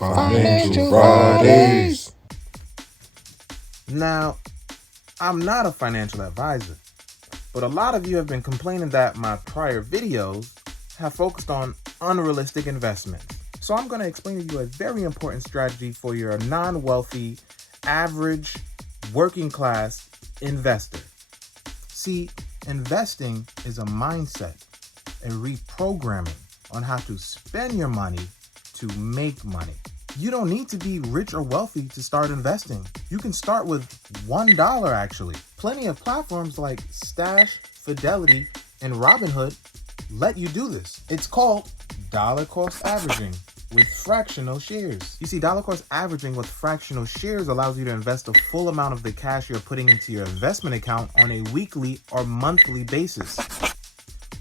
Financial Fridays. Now, I'm not a financial advisor, but a lot of you have been complaining that my prior videos have focused on unrealistic investments. So I'm going to explain to you a very important strategy for your non-wealthy, average, working class investor. See, investing is a mindset, a reprogramming on how to spend your money to make money. You don't need to be rich or wealthy to start investing. You can start with $1 actually. Plenty of platforms like Stash, Fidelity, and Robinhood let you do this. It's called dollar cost averaging with fractional shares. You see, dollar cost averaging with fractional shares allows you to invest the full amount of the cash you're putting into your investment account on a weekly or monthly basis.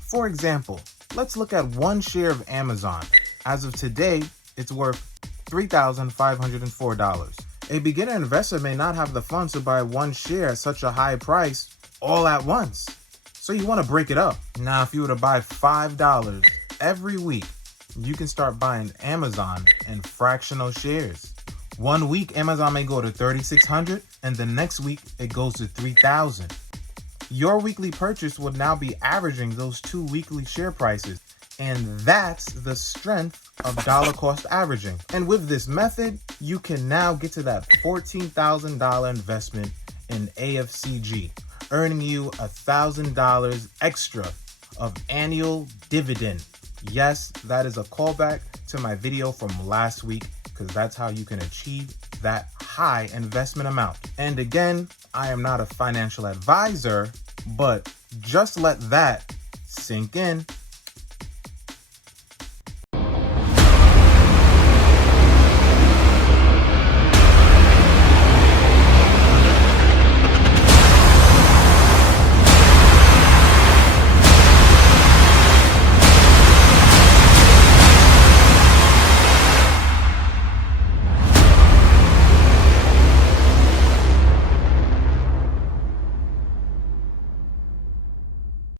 For example, let's look at one share of Amazon. As of today, it's worth $3,504. A beginner investor may not have the funds to buy one share at such a high price all at once. So you want to break it up. Now, if you were to buy $5 every week, you can start buying Amazon in fractional shares. One week, Amazon may go to $3,600, and the next week, it goes to $3,000. Your weekly purchase would now be averaging those two weekly share prices. And that's the strength of dollar cost averaging. And with this method, you can now get to that $14,000 investment in AFCG, earning you $1,000 extra of annual dividend. Yes, that is a callback to my video from last week, because that's how you can achieve that high investment amount. And again, I am not a financial advisor, but just let that sink in.